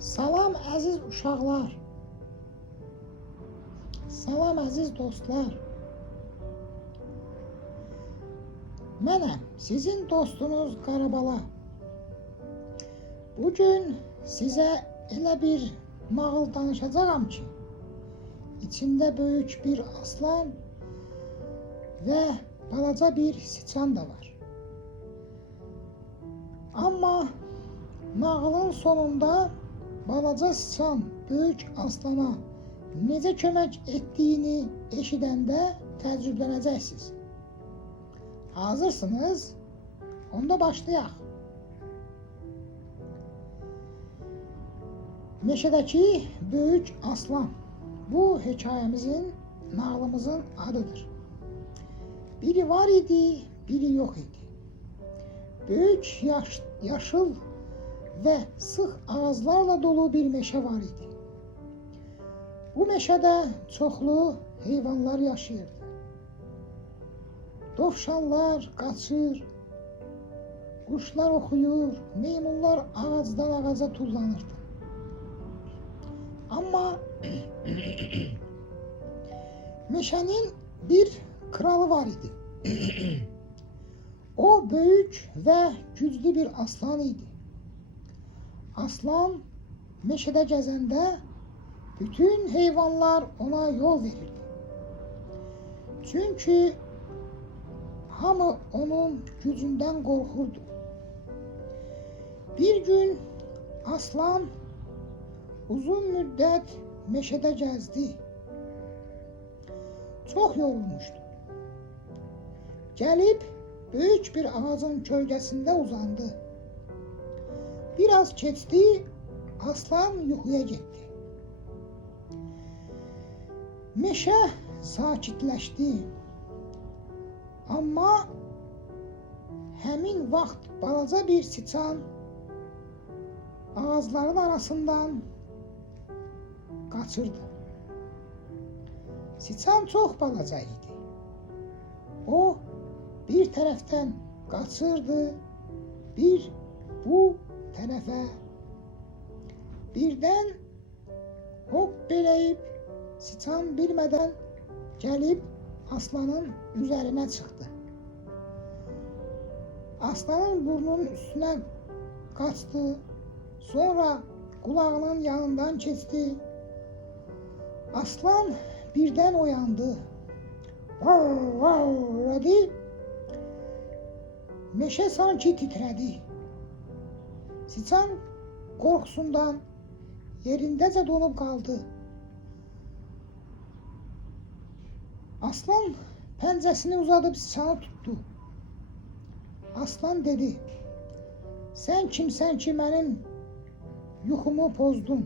Salam əziz uşaqlar, salam əziz dostlar. Mənəm sizin dostunuz Qarabala. Bugün sizə elə bir nağıl danışacağam ki, içində böyük bir aslan və balaca bir siçan da var. Amma nağılın sonunda balaca siçan böyük aslana necə kömək etdiyini eşidəndə təəccüblənəcəksiniz. Hazırsınız? Onda başlayaq. Meşədəki böyük aslan. Bu hekayəmizin, nağılımızın adıdır. Biri var idi, biri yox idi. Böyük yaşıl və sıx ağaclarla dolu bir meşə var idi. Bu meşədə çoxlu heyvanlar yaşayırdı. Dovşanlar qaçır, quşlar oxuyur, meymunlar ağacdan ağaca tullanırdı. Amma meşənin bir kralı var idi. O böyük və güclü bir aslan idi. Aslan meşədə gəzəndə bütün heyvanlar ona yol verirdi. Çünki hamı onun gücündən qorxurdu. Bir gün aslan uzun müddət meşədə gəzdi. Çox yorulmuşdu. Gəlib böyük bir ağacın kölgəsində uzandı. Biraz keçdi, aslan yuxuya getdi. Meşə sakitləşdi. Amma həmin vaxt balaca bir siçan ağacların arasından qaçırdı. Siçan çox balaca idi. O bir tərəfdən qaçırdı, bir bu tərəfə. Birdən hop beləyib siçan bilmədən gəlib aslanın üzərinə çıxdı. Aslanın burnunun üstünə qaçdı, sonra qulağının yanından keçdi. Aslan birdən oyandı. Vav vav dedi. Meşə sanki titrədi. Siçan qorxusundan yerindəcə donub qaldı. Aslan pəncəsini uzadıb siçanı tutdu. Aslan dedi, sən kimsən ki mənim yuxumu pozdun?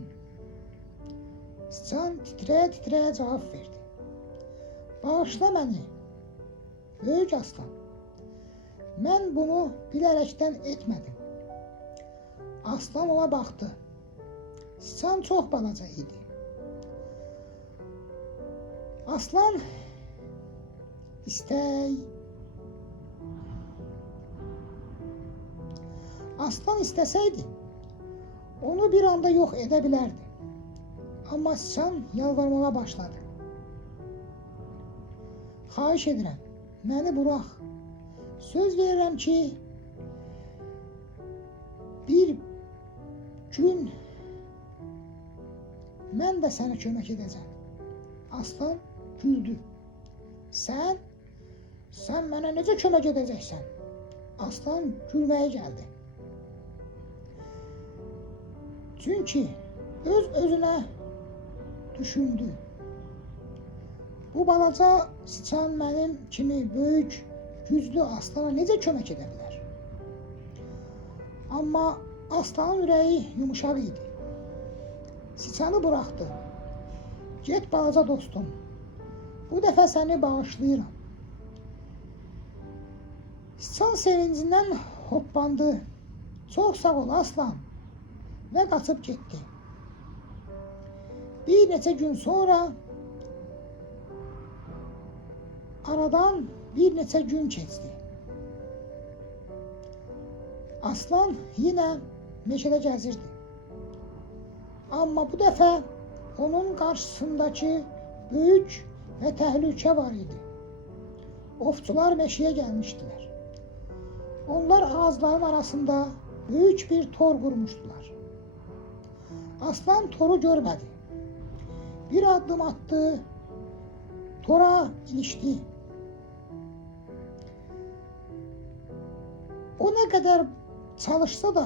Siçan titrəyə-titrəyə cavab verdi. Bağışla məni, böyük aslan. Mən bunu bilərəkdən etmədim. Aslan ona baxdı. Siçan çox balaca idi. Aslan istəsəydi, onu bir anda yox edə bilərdi. Amma siçan yalvarmağa başladı. Xahiş edirəm, məni burax. Söz verirəm ki, bir gün mən də sənə kömək edəcəm. Aslan güldü. Sən mənə necə kömək edəcəksən? Aslan gülməyə gəldi. Çünki öz-özünə düşündü. Bu balaca siçan mənim kimi böyük, güclü aslana necə kömək edə bilər? Amma aslanın ürəyi yumuşaq idi. Siçanı buraxdı. Get balaca dostum, bu dəfə səni bağışlayıram. Siçan sevincindən hoppandı. Çox sağ ol aslan və qaçıb getdi. Bir neçə gün sonra aradan bir neçə gün keçdi. Aslan yenə meşədə gəzirdi. Amma bu dəfə onun qarşısındakı böyük və təhlükə var idi. Ovçular meşəyə gəlmişdilər. Onlar ağacların arasında böyük bir tor qurmuşdular. Aslan toru görmədi. Bir addım attı, tora ilişdi. O nə qədər çalışsa da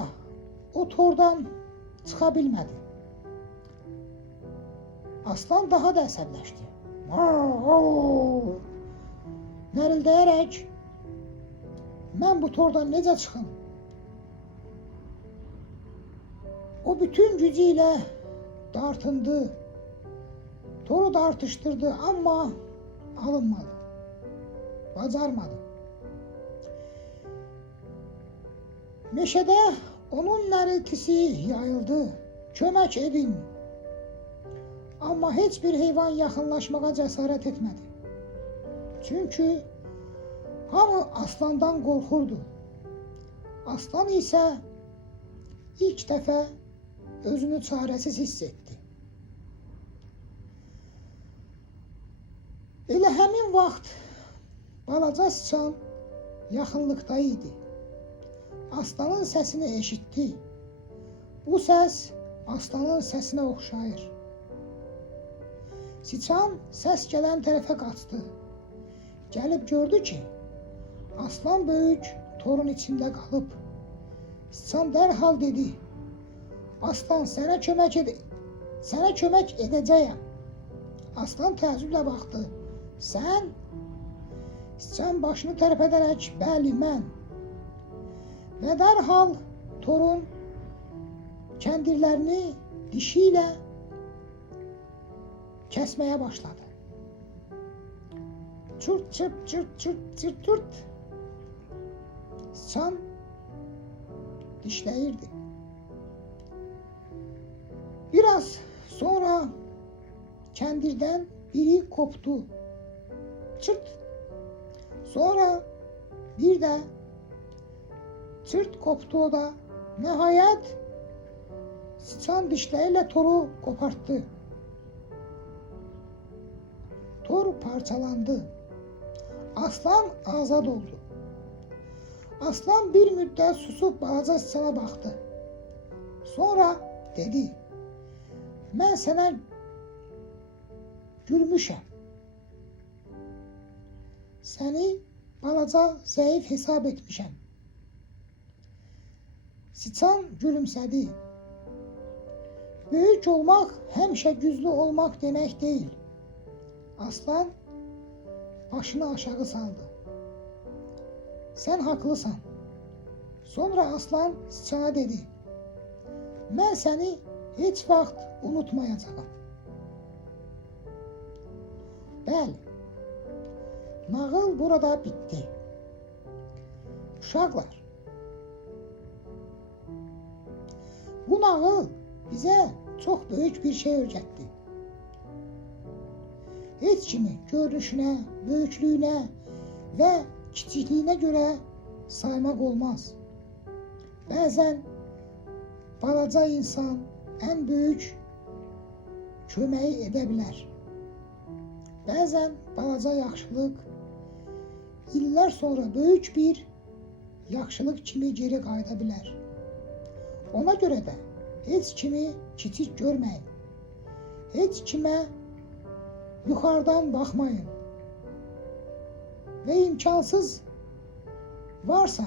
o tordan çıxa bilmədi. Aslan daha da əsəbləşdi. Nərildəyərək, mən bu tordan necə çıxım? O bütün gücü ilə dartındı, toru dartışdırdı, amma alınmadı, bacarmadı. Meşədə onun nəriltisi yayıldı, kömək edin. Amma heç bir heyvan yaxınlaşmağa cəsarət etmədi. Çünki hamı aslandan qorxurdu. Aslan isə ilk dəfə özünü çarəsiz hiss etdi. Elə həmin vaxt balaca sıçan yaxınlıqda idi. Aslanın səsini eşitdi. Bu səs aslanın səsinə oxşayır. Sıçan səs gələn tərəfə qaçdı. Gəlib gördü ki, aslan böyük torun içində qalıb. Sıçan dərhal dedi, aslan sənə kömək edəcəyəm. Aslan təəccüblə baxdı. Sən? Sıçan başını tərpədərək, bəli mən. Və dərhal torun kəndirlərini dişi ilə kəsməyə başladı. Çurt çırt çırt çırt çırt çırt. Sıçan dişləyirdi. Biraz sonra kəndirdən biri kopdu. Çırt. Sonra bir də çırt kopdu o da. Nəhayət sıçan dişləriylə toru qopartdı. Tor parçalandı. Aslan azad oldu. Aslan bir müddət susub balaca sıçana baxdı. Sonra dedi, mən sənə gülmüşəm. Səni balaca zəif hesab etmişəm. Sıçan gülümsədi. Böyük olmaq həmişə güclü olmaq demək deyil. Aslan başını aşağı saldı. Sən haqlısan. Sonra aslan sıçana dedi, mən səni heç vaxt unutmayacağam. Bəli, nağıl burada bitdi. Uşaqlar, bu nağıl bizə çox böyük bir şey öyrətdi. Heç kimi görünüşünə, böyüklüyünə və kiçikliyinə görə saymaq olmaz. Bəzən balaca insan ən böyük köməyi edə bilər. Bəzən balaca yaxşılıq illər sonra böyük bir yaxşılıq kimi geri qayıda bilər. Ona görə də heç kimi kiçik görməyin. Heç kimə yuxarıdan baxmayın. Və imkansız varsa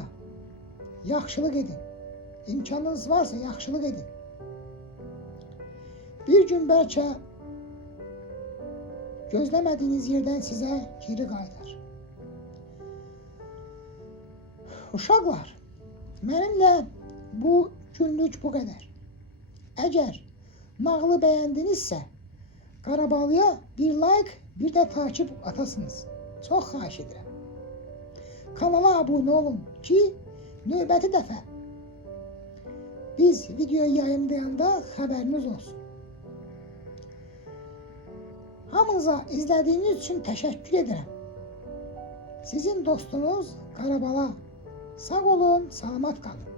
yaxşılıq edin. İmkanınız varsa yaxşılıq edin. Bir gün bəlkə gözləmədiyiniz yerdən sizə geri qayıdar. Uşaqlar, mənimlə bu günlük bu qədər. Əgər nağılı bəyəndinizsə, Qarabalıya bir like, bir də takip atasınız. Çox xahiş edirəm. Kanala abunə olun ki, növbəti dəfə biz videoyu yayımlayanda xəbəriniz olsun. Hamınıza izlədiyiniz üçün təşəkkür edirəm. Sizin dostunuz Qarabala. Sağ olun, salamat qalın.